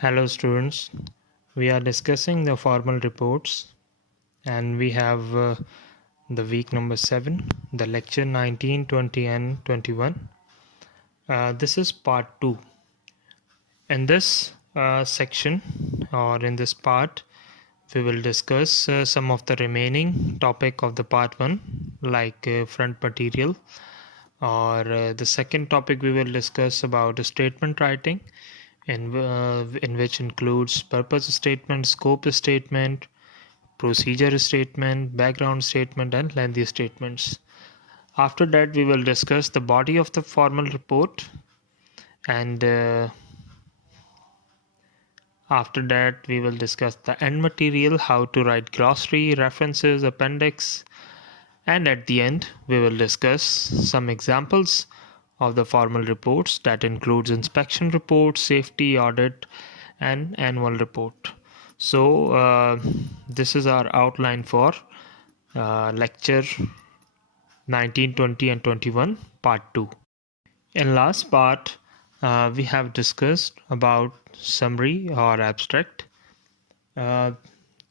Hello students, we are discussing the formal reports and we have the week number 7, the lecture 19, 20 and 21. This is part 2. In this section or in this part, we will discuss some of the remaining topic of the part 1 like front material, or the second topic we will discuss about statement writing in which includes purpose statement, scope statement, procedure statement, background statement and lengthy statements. After that we will discuss the body of the formal report, and after that we will discuss the end material, how to write glossary, references, appendix, and at the end we will discuss some examples of the formal reports that includes inspection report, safety audit and annual report. So this is our outline for lecture 19, 20 and 21 part 2. In last part we have discussed about summary or abstract.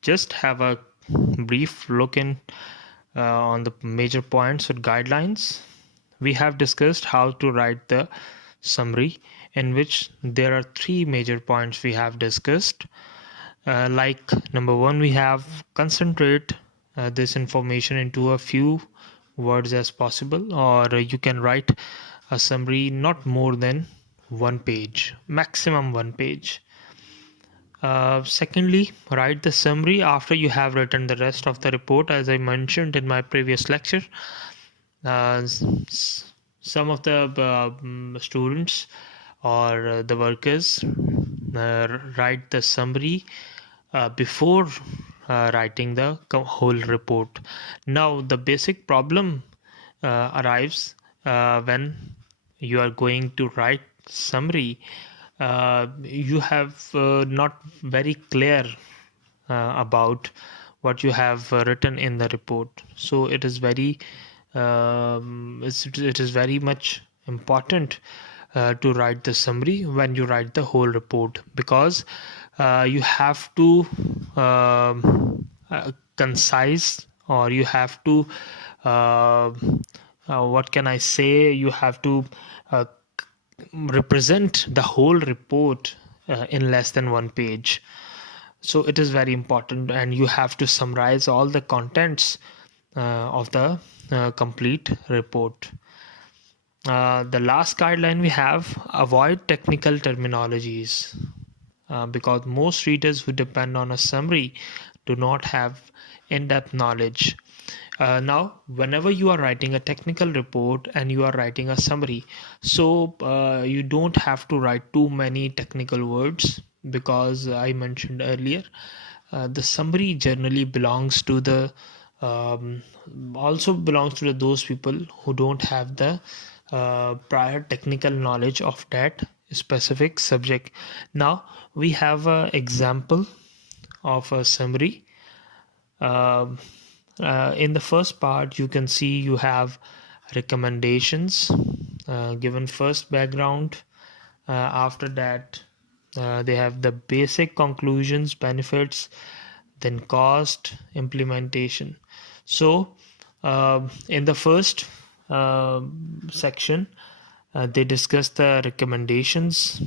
Just have a brief look in on the major points or guidelines. We have discussed how to write the summary, in which there are 3 major points we have discussed. Like number 1, we have concentrate this information into a few words as possible, or you can write a summary not more than 1 page, maximum 1 page. Secondly, write the summary after you have written the rest of the report. As I mentioned in my previous lecture, some of the students or the workers write the summary before writing the whole report. Now the basic problem arrives when you are going to write summary. You have not very clear about what you have written in the report, so it is very it is very much important to write the summary when you write the whole report, because you have to concise, or you have to what can I say, you have to represent the whole report in less than 1 page. So it is very important, and you have to summarize all the contents of the complete report. The last guideline we have: avoid technical terminologies, because most readers who depend on a summary do not have in-depth knowledge. Now whenever you are writing a technical report and you are writing a summary, so you don't have to write too many technical words, because I mentioned earlier the summary generally belongs to the also belongs to those people who don't have the prior technical knowledge of that specific subject. Now we have an example of a summary. In the first part you can see you have recommendations given first, background, after that they have the basic conclusions, benefits, then cost, implementation. So in the first section they discuss the recommendations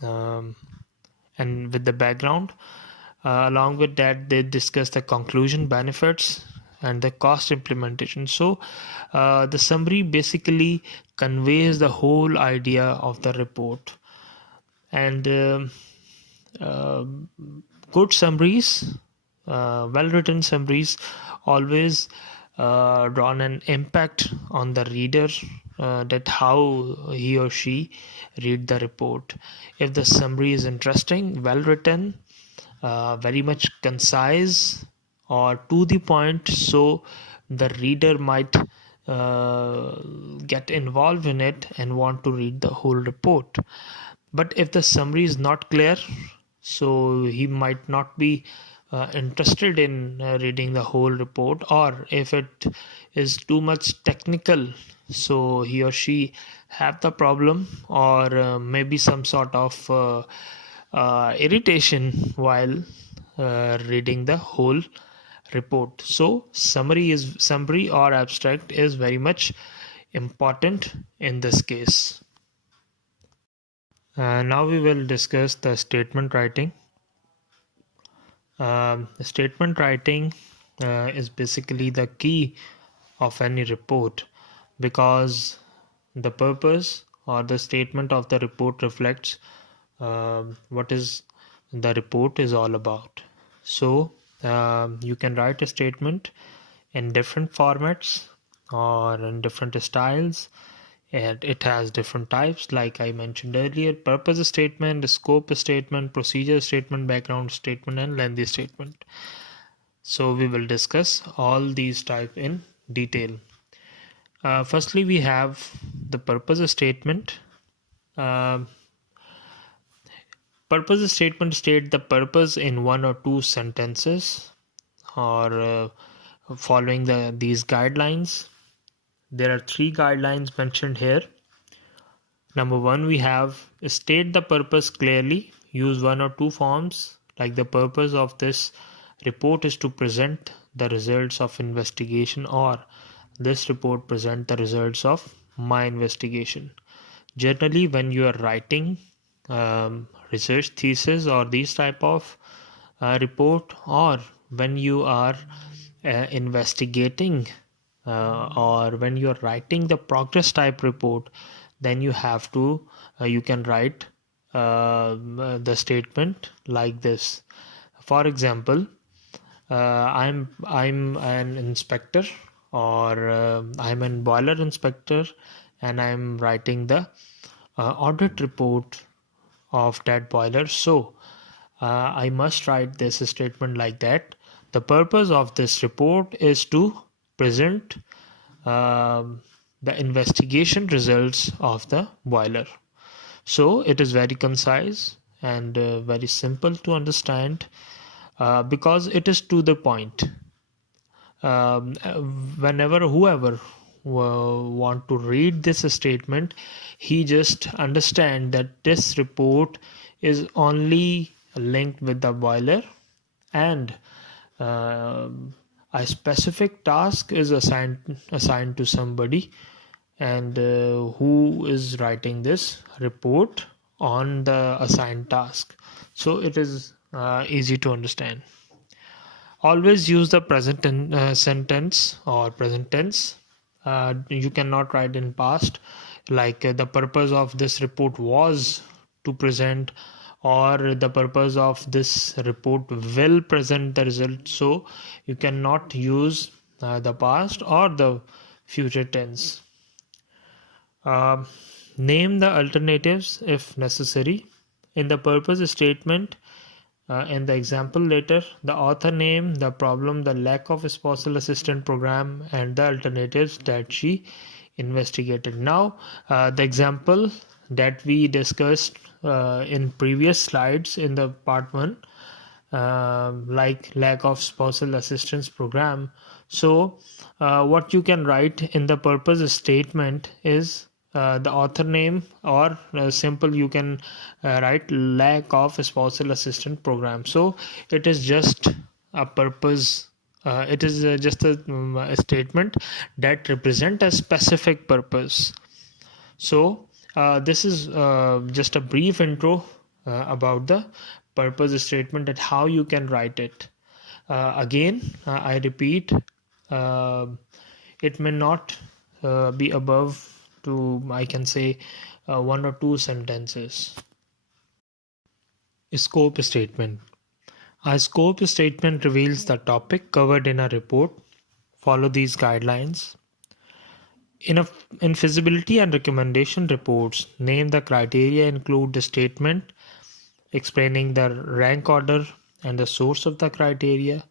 and with the background. Along with that they discuss the conclusion, benefits and the cost, implementation. So the summary basically conveys the whole idea of the report. And good summaries, well written summaries always draw an impact on the reader, that how he or she read the report. If the summary is interesting, well written, very much concise or to the point, so the reader might get involved in it and want to read the whole report. But if the summary is not clear, so he might not be interested in reading the whole report, or if it is too much technical, so he or she have the problem, or maybe some sort of irritation while reading the whole report. So summary or abstract is very much important in this case. Now we will discuss the statement writing. Statement writing is basically the key of any report, because the purpose or the statement of the report reflects what is the report is all about. So you can write a statement in different formats or in different styles, and it has different types like I mentioned earlier: purpose statement, scope statement, procedure statement, background statement, and lengthy statement. So we will discuss all these types in detail. Firstly, we have the purpose statement. Uh, Purpose statement state the purpose in one or two sentences, or following these guidelines. There are three guidelines mentioned here. Number one, we have state the purpose clearly. Use one or two forms, like the purpose of this report is to present the results of investigation, or this report present the results of my investigation. Generally, when you are writing research thesis or these type of report, or when you are investigating or when you are writing the progress type report, then you have to you can write the statement like this. For example, I'm an inspector, or I'm a boiler inspector, and I'm writing the audit report of that boiler. So I must write this statement like that. The purpose of this report is to present the investigation results of the boiler. So it is very concise and very simple to understand, because it is to the point. Whenever whoever want to read this statement, he just understand that this report is only linked with the boiler, and a specific task is assigned to somebody, and who is writing this report on the assigned task. So it is easy to understand. Always use the present sentence or present tense. You cannot write in past, like the purpose of this report was to present, or the purpose of this report will present the result. So you cannot use the past or the future tense. Name the alternatives if necessary. In the purpose statement, in the example letter, the author name the problem, the lack of a spousal assistance program, and the alternatives that she investigated. Now, the example that we discussed in previous slides in the part 1, like lack of spousal assistance program. So what you can write in the purpose statement is the author name, or simple you can write lack of spousal assistance program. So it is just a purpose, it is just a statement that represent a specific purpose. So this is just a brief intro about the purpose statement and how you can write it. Again, I repeat, it may not be above to, I can say, one or two sentences. Scope statement. A scope statement reveals the topic covered in a report. Follow these guidelines. In feasibility and recommendation reports, name the criteria, include the statement explaining the rank order and the source of the criteria.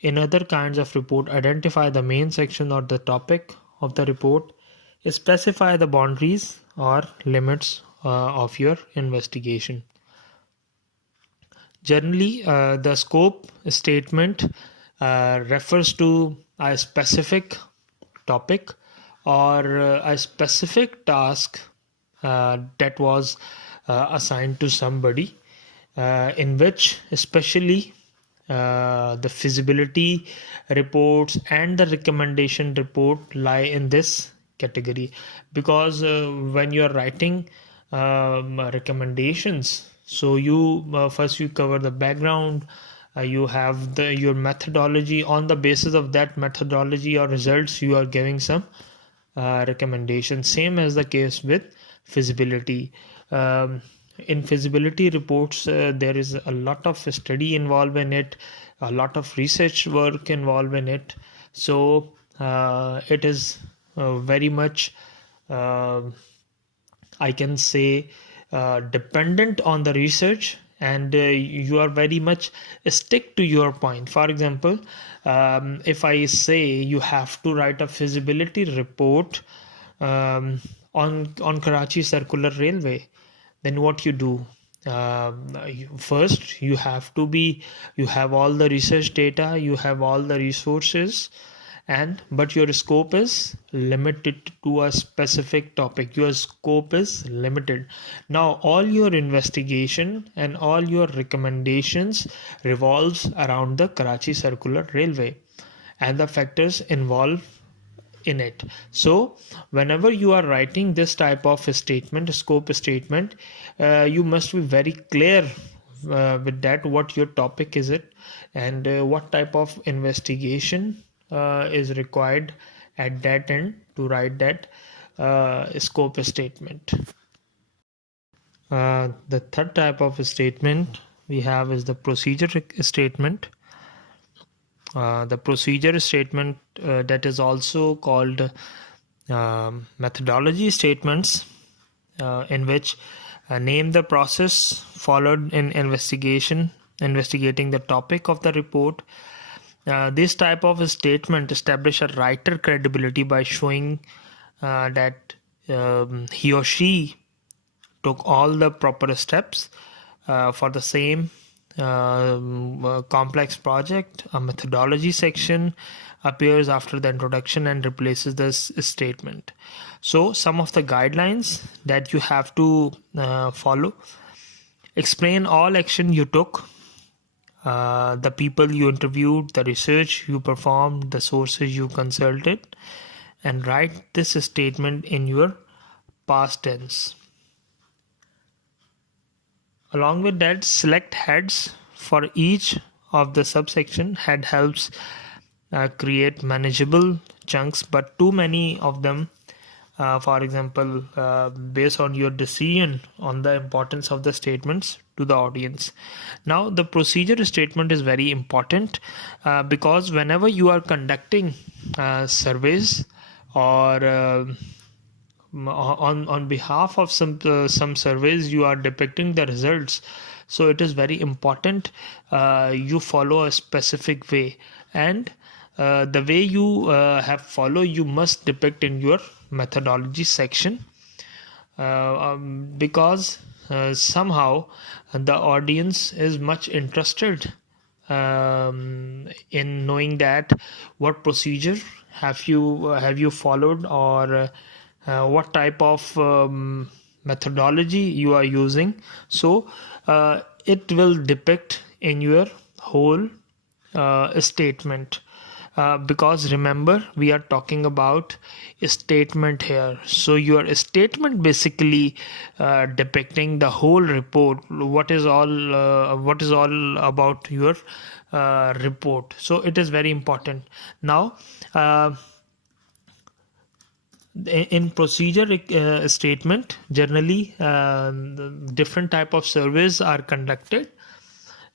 In other kinds of report, identify the main section or the topic of the report. Specify the boundaries or limits of your investigation. Generally, the scope statement refers to a specific topic or a specific task that was assigned to somebody, in which especially the feasibility reports and the recommendation report lie in this category, because when you are writing recommendations, so you first you cover the background, you have your methodology. On the basis of that methodology or results, you are giving some recommendations. Same as the case with feasibility. In feasibility reports, there is a lot of study involved in it, a lot of research work involved in it. So it is very much, I can say, dependent on the research, and you are very much stick to your point. For example, if I say you have to write a feasibility report on Karachi Circular Railway, then what you do? First, you have all the research data, you have all the resources, but your scope is limited to a specific topic. Your scope is limited. Now all your investigation and all your recommendations revolves around the Karachi Circular Railway and the factors involved in it. So whenever you are writing this type of statement, scope statement, you must be very clear with that, what your topic is it, and what type of investigation is required at that end to write that scope statement. The third type of statement we have is the procedure statement. The procedure statement, that is also called methodology statements, in which name the process followed in investigating the topic of the report. This type of statement establish a writer credibility by showing that he or she took all the proper steps for the same complex project. A methodology section appears after the introduction and replaces this statement. So some of the guidelines that you have to follow: explain all action you took, the people you interviewed, the research you performed, the sources you consulted, and write this statement in your past tense. Along with that, select heads for each of the subsection. Head helps create manageable chunks, but too many of them, for example, based on your decision on the importance of the statements to the audience. Now the procedure statement is very important, because whenever you are conducting surveys or on behalf of some surveys, you are depicting the results, so it is very important you follow a specific way, and the way you you must depict in your methodology section, because somehow the audience is much interested in knowing that what procedure have you followed, or what type of methodology you are using. So it will depict in your whole statement, because remember, we are talking about a statement here. So your statement basically depicting the whole report, what is all about your report. So it is very important. Now in procedure statement, generally different type of surveys are conducted,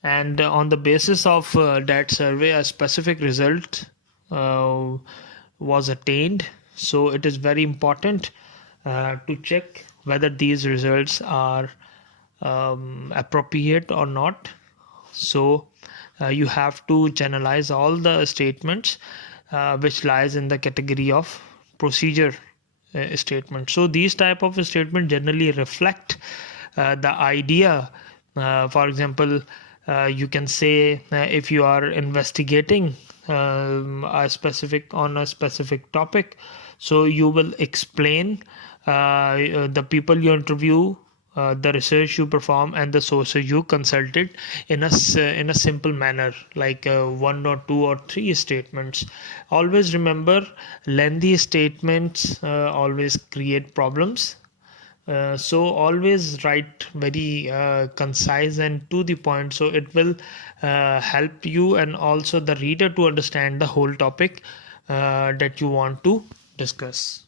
and on the basis of that survey a specific result was attained. So it is very important to check whether these results are appropriate or not. So you have to generalize all the statements which lies in the category of procedure statement. So these type of statement generally reflect the idea. For example, you can say if you are investigating a specific topic, so you will explain the people you interview, the research you perform and the sources you consulted in a simple manner, like one or two or three statements. Always remember, lengthy statements always create problems. So always write very concise and to the point, so it will help you and also the reader to understand the whole topic that you want to discuss.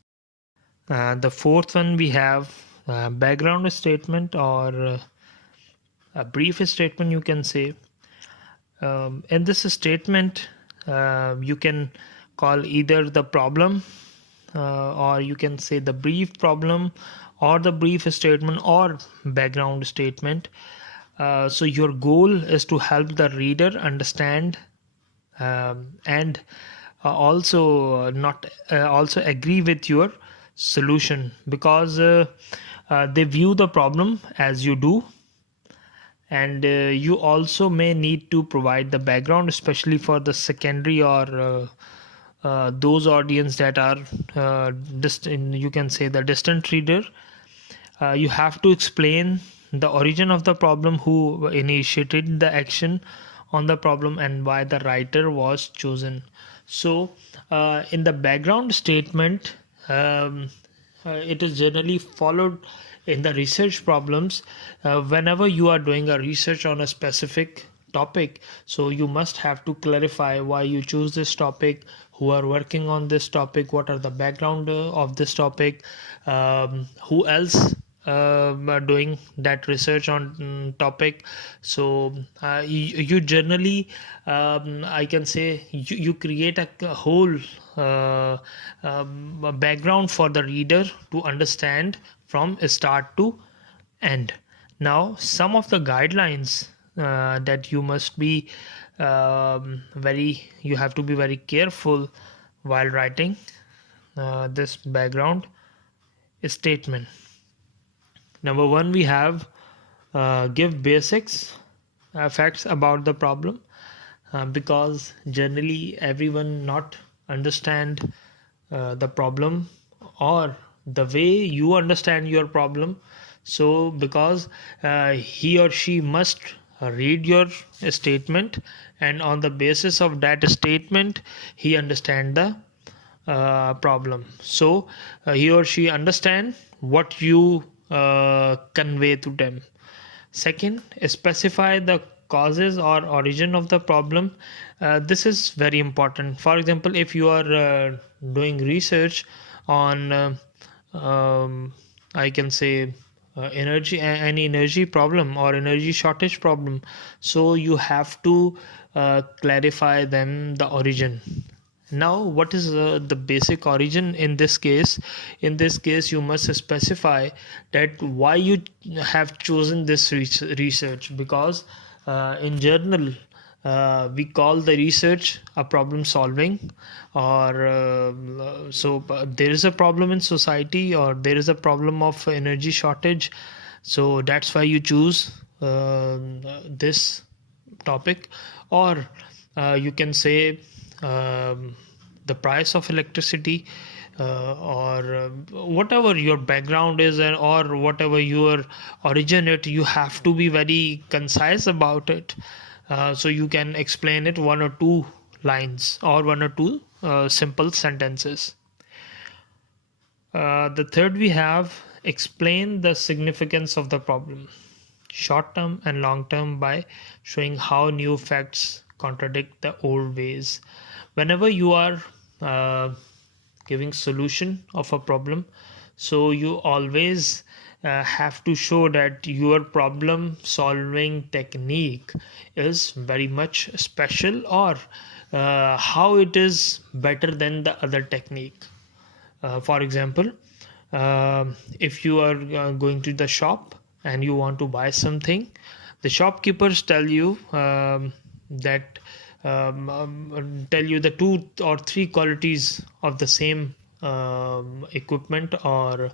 The fourth one, we have background statement, or a brief statement, you can say. In this statement, you can call either the problem, or you can say the brief problem, or the brief statement, or background statement. So your goal is to help the reader understand, and also not also agree with your solution, because they view the problem as you do. And you also may need to provide the background, especially for the secondary, or those audience that are distant, you can say the distant reader. You have to explain the origin of the problem, who initiated the action on the problem, and why the writer was chosen. So in the background statement, it is generally followed in the research problems. Whenever you are doing a research on a specific topic, so you must have to clarify why you choose this topic, who are working on this topic, what are the background of this topic, who else are doing that research on topic. So you generally, I can say, you create a whole background for the reader to understand from start to end. Now, some of the guidelines that you must be you have to be very careful while writing this background statement. Number one, we have give basics facts about the problem, because generally everyone not understand the problem, or the way you understand your problem. So because he or she must read your statement, and on the basis of that statement he understand the problem. So he or she understand what you convey to them. Second, specify the causes or origin of the problem. This is very important. For example, if you are doing research on I can say any energy problem or energy shortage problem, so you have to clarify them the origin. Now, what is the basic origin in this case? In this case, you must specify that why you have chosen this research, because in journal we call the research a problem solving, or there is a problem in society, or there is a problem of energy shortage, so that's why you choose this topic. Or you can say the price of electricity, or whatever your background is, and or whatever your originate, you have to be very concise about it. So you can explain it one or two lines, or one or two simple sentences. The third, we have explain the significance of the problem, short term and long term, by showing how new facts contradict the old ways. Whenever you are giving solution of a problem, so you always have to show that your problem solving technique is very much special, or how it is better than the other technique. For example, if you are going to the shop and you want to buy something, the shopkeepers tell you that tell you the 2 or 3 qualities of the same equipment, or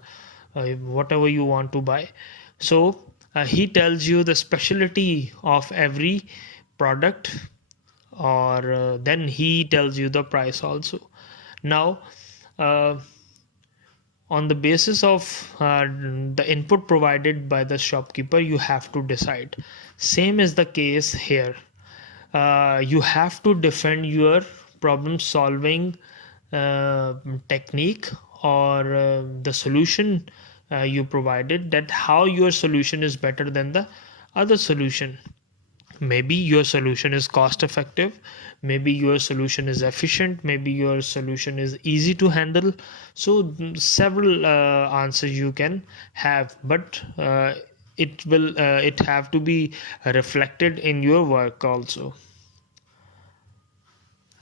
whatever you want to buy. So he tells you the specialty of every product, or then he tells you the price also. Now On the basis of the input provided by the shopkeeper, you have to decide. Same is the case here. You have to defend your problem solving technique, or the solution you provided, that how your solution is better than the other solution. Maybe your solution is cost effective, maybe your solution is efficient, maybe your solution is easy to handle. So several answers you can have, but it have to be reflected in your work also.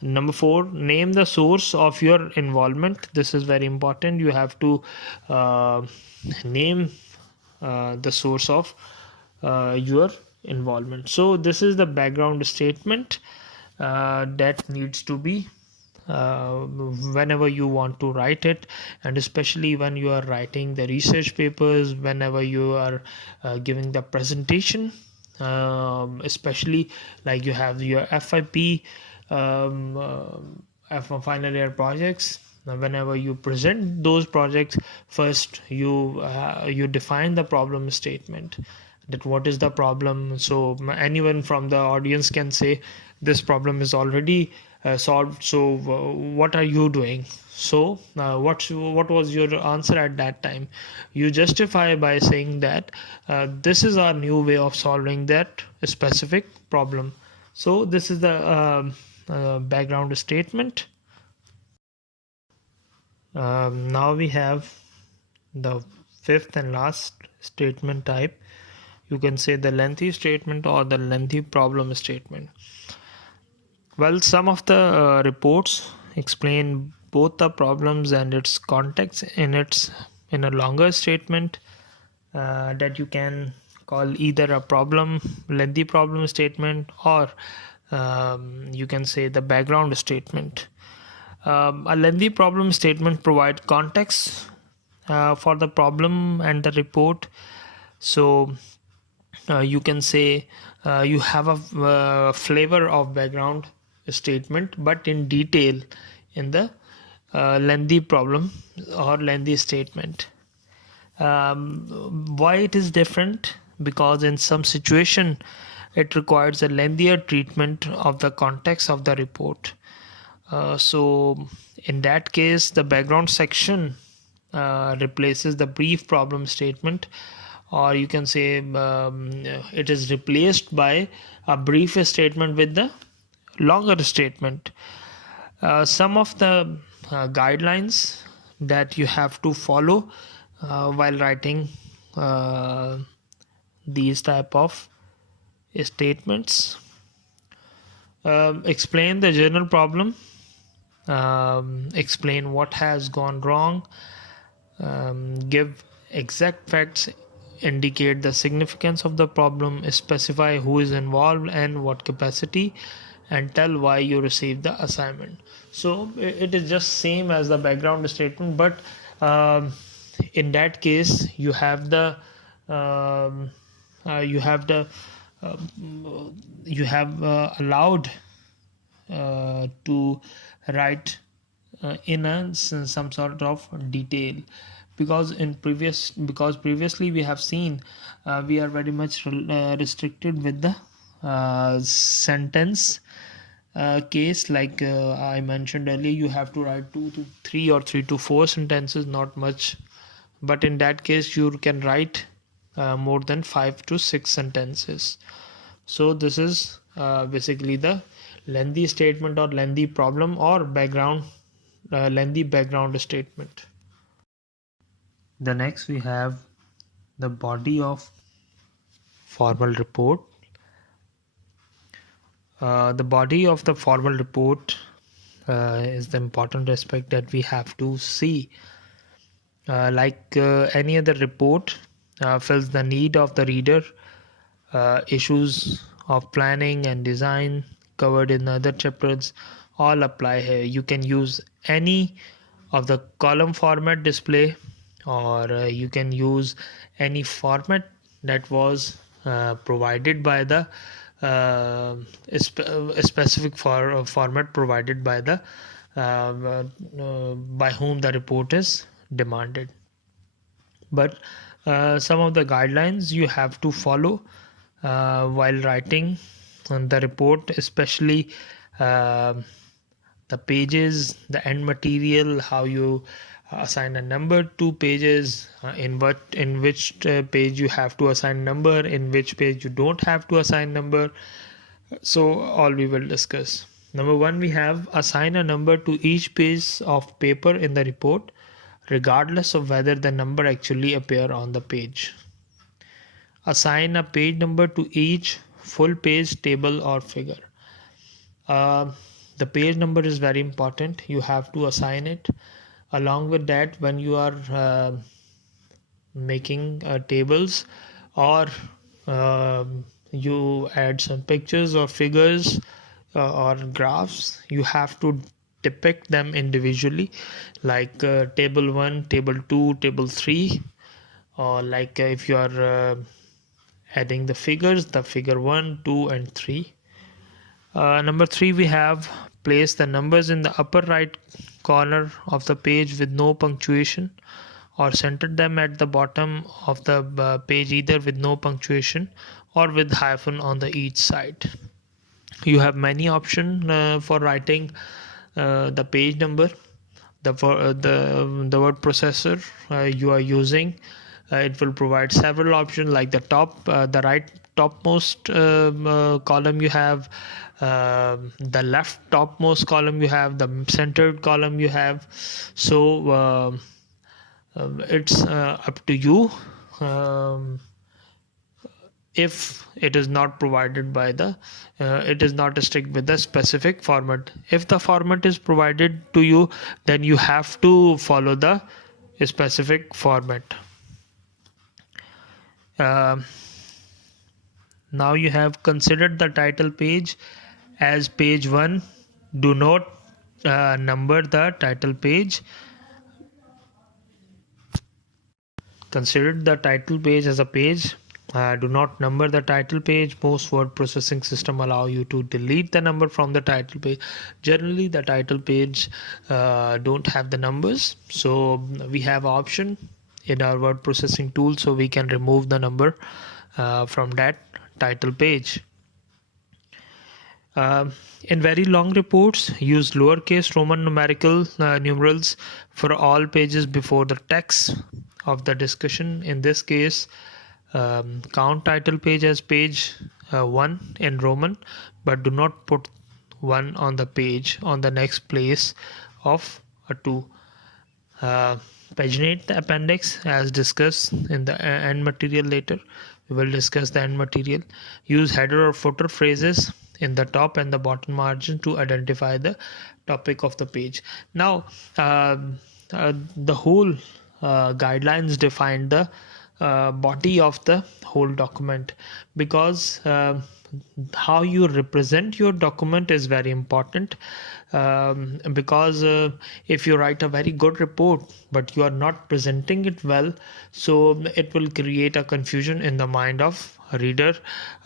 Number 4, name the source of your involvement. This is very important. You have to name the source of your involvement. So this is the background statement that needs to be whenever you want to write it, and especially when you are writing the research papers, whenever you are giving the presentation, especially like you have your FIP, final year projects. Now, whenever you present those projects, first you define the problem statement, that what is the problem. So anyone from the audience can say this problem is already solved, so what are you doing? So what was your answer at that time? You justify by saying that this is our new way of solving that specific problem. So this is the background statement. Now we have the fifth and last statement type. You can say the lengthy statement or the lengthy problem statement. Well, some of the reports explain both the problems and its context in a longer statement that you can call either a lengthy problem statement, or you can say the background statement. A lengthy problem statement provides context for the problem and the report. So you can say you have a flavor of background statement, but in detail in the lengthy problem or lengthy statement. Why it is different? Because in some situation it requires a lengthier treatment of the context of the report. So in that case, the background section replaces the brief problem statement, or you can say it is replaced by a brief statement with the longer statement. Some of the guidelines that you have to follow while writing these type of statements. Explain the general problem, explain what has gone wrong, give exact facts, indicate the significance of the problem, specify who is involved and what capacity, and tell why you received the assignment. So it is just same as the background statement, but in that case you have the allowed to write in some sort of detail, because previously we have seen we are very much restricted with the sentence case, like I mentioned earlier. You have to write 2 to 3 or 3 to 4 sentences, not much, but in that case you can write more than 5 to 6 sentences. So this is basically the lengthy statement or lengthy problem or lengthy background statement. The next we have the body of formal report. The body of the formal report is the important aspect that we have to see. Like any other report fills the need of the reader. Issues of planning and design covered in other chapters all apply here. You can use any of the column format display, or you can use any format that was provided by the specific format provided by the by whom the report is demanded. But some of the guidelines you have to follow while writing the report, especially uh, the pages, the end material, how you assign a number to pages, in which page you have to assign number, in which page you don't have to assign number. So all we will discuss. Number one, we have assign a number to each piece of paper in the report, regardless of whether the number actually appear on the page. Assign a page number to each full page, table or figure. Uh, the page number is very important. You have to assign it. Along with that, when you are making tables, or you add some pictures or figures or graphs, you have to depict them individually, like table 1, table 2, table 3, or like if you are adding the figures, the figure 1, 2 and 3. Number 3, we have place the numbers in the upper right corner of the page with no punctuation, or center them at the bottom of the page either with no punctuation or with hyphen on the each side. You have many options for writing the page number. The word processor you are using, it will provide several options, like the right topmost column you have, the left topmost column you have, the centered column you have. So it's up to you. If it is not provided by it is not strict with the specific format. If the format is provided to you, then you have to follow the specific format. Now you have considered the title page as page 1. Do not number the title page. Consider the title page as a page. Do not number the title page. Most word processing system allow you to delete the number from the title page. Generally, the title page don't have the numbers, so we have option in our word processing tool, so we can remove the number from that title page. In very long reports, use lowercase Roman numerical numerals for all pages before the text of the discussion. In this case, count title page as page 1 in Roman, but do not put 1 on the page on the next place of a 2. Paginate the appendix as discussed in the end material later. We will discuss the end material. Use header or footer phrases in the top and the bottom margin to identify the topic of the page. Now, the whole guidelines define the body of the whole document, because how you represent your document is very important. Because if you write a very good report but you are not presenting it well, so it will create a confusion in the mind of a reader,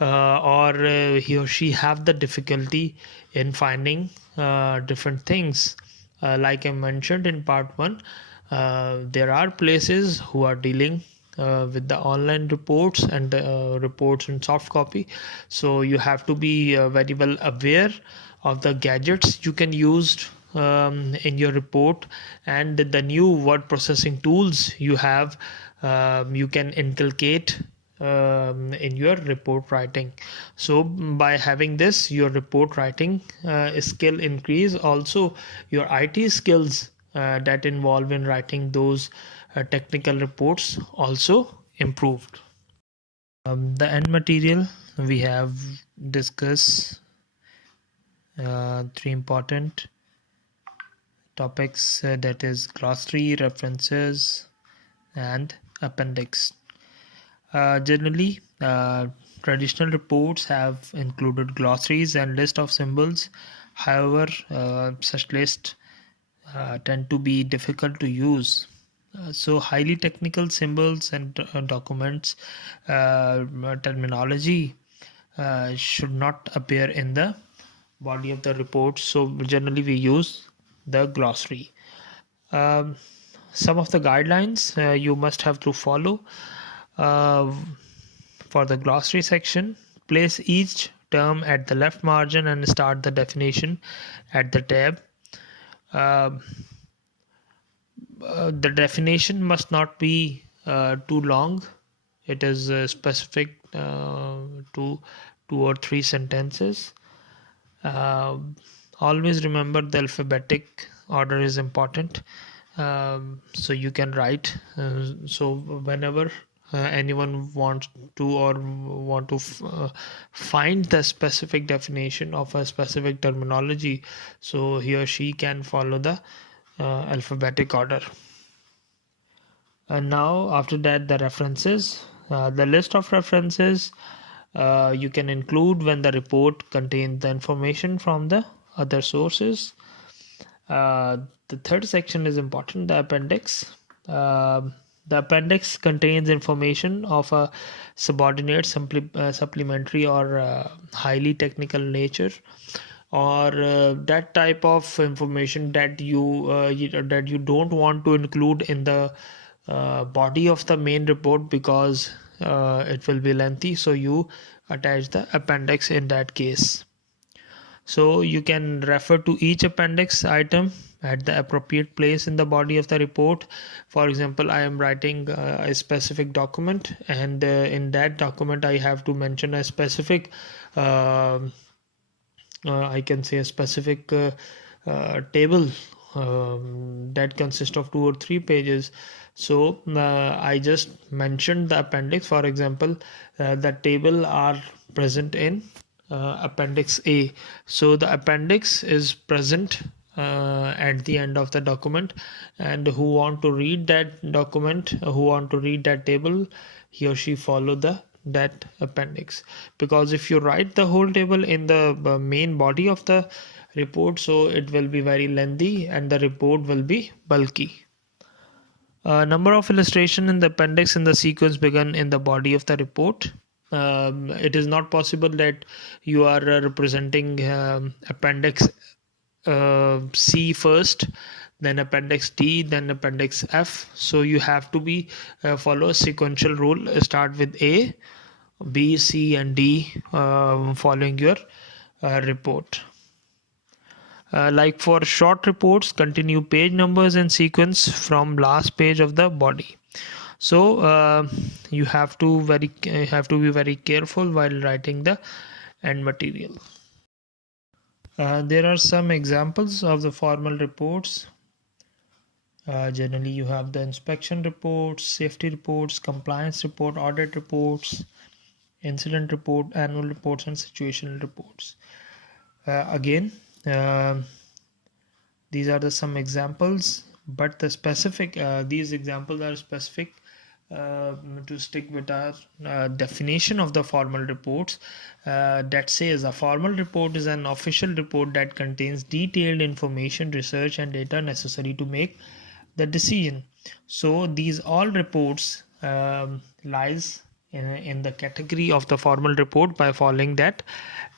or he or she have the difficulty in finding different things. Like I mentioned in part 1, there are places who are dealing with the online reports and reports in soft copy, so you have to be very well aware of the gadgets you can use in your report, and the new word processing tools you have, you can inculcate in your report writing. So by having this, your report writing skill increase, also your IT skills that involve in writing those technical reports also improved. The end material, we have discussed 3 important topics, that is glossary, references and appendix. Generally, traditional reports have included glossaries and list of symbols. However, such lists tend to be difficult to use. So highly technical symbols and documents terminology should not appear in the body of the report. So generally we use the glossary. some of the guidelines you must have to follow. uh, for the glossary section, place each term at the left margin and start the definition at the tab. uh, the definition must not be too long. It is specific to 2 or 3 sentences. uh, Always remember the alphabetic order is important. So you can write, so whenever anyone wants to or want to find the specific definition of a specific terminology, so he or she can follow the alphabetic order. And now after that, the references, the list of references you can include when the report contains the information from the other sources. The third section is important, the appendix. The appendix contains information of a subordinate, supplementary, or highly technical nature, or that type of information that you don't want to include in the body of the main report, because it will be lengthy, so you attach the appendix in that case. So you can refer to each appendix item at the appropriate place in the body of the report. For example, I am writing a specific document, and in that document I have to mention a specific I can say a specific table that consists of 2 or 3 pages. So I just mentioned the appendix. For example, the table are present in appendix A. So the appendix is present at the end of the document, and who want to read that document, who want to read that table, he or she follow that appendix. Because if you write the whole table in the main body of the report, so it will be very lengthy and the report will be bulky. Number of illustration in the appendix in the sequence begin in the body of the report. It is not possible that you are representing appendix C first, then appendix D, then appendix F. So you have to be follow a sequential rule. Start with A, B, C, and D following your report. Like for short reports, continue page numbers in sequence from last page of the body. So you have to be very careful while writing the end material. There are some examples of the formal reports. Generally, you have the inspection reports, safety reports, compliance report, audit reports, incident report, annual reports, and situational reports. Again, these are some examples, but the specific these examples are specific to stick with our definition of the formal reports that says a formal report is an official report that contains detailed information, research, and data necessary to make the decision. So these all reports lies in the category of the formal report by following that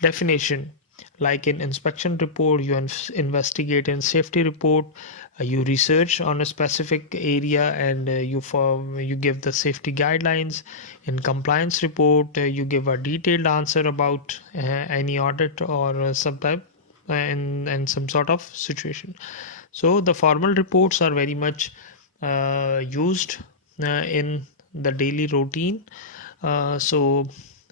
definition. Like in inspection report, you investigate. In safety report, you research on a specific area and you give the safety guidelines. In compliance report, you give a detailed answer about any audit or some type and some sort of situation. So the formal reports are very much used in the daily routine.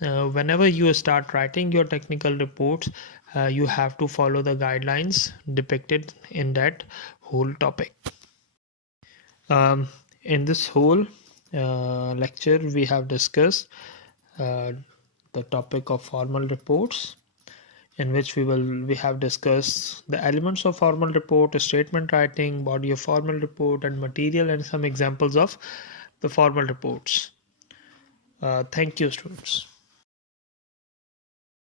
Whenever you start writing your technical reports, you have to follow the guidelines depicted in that whole topic. In this whole lecture, we have discussed the topic of formal reports, in which we have discussed the elements of formal report, statement writing, body of formal report, and material, and some examples of the formal reports. Thank you, students.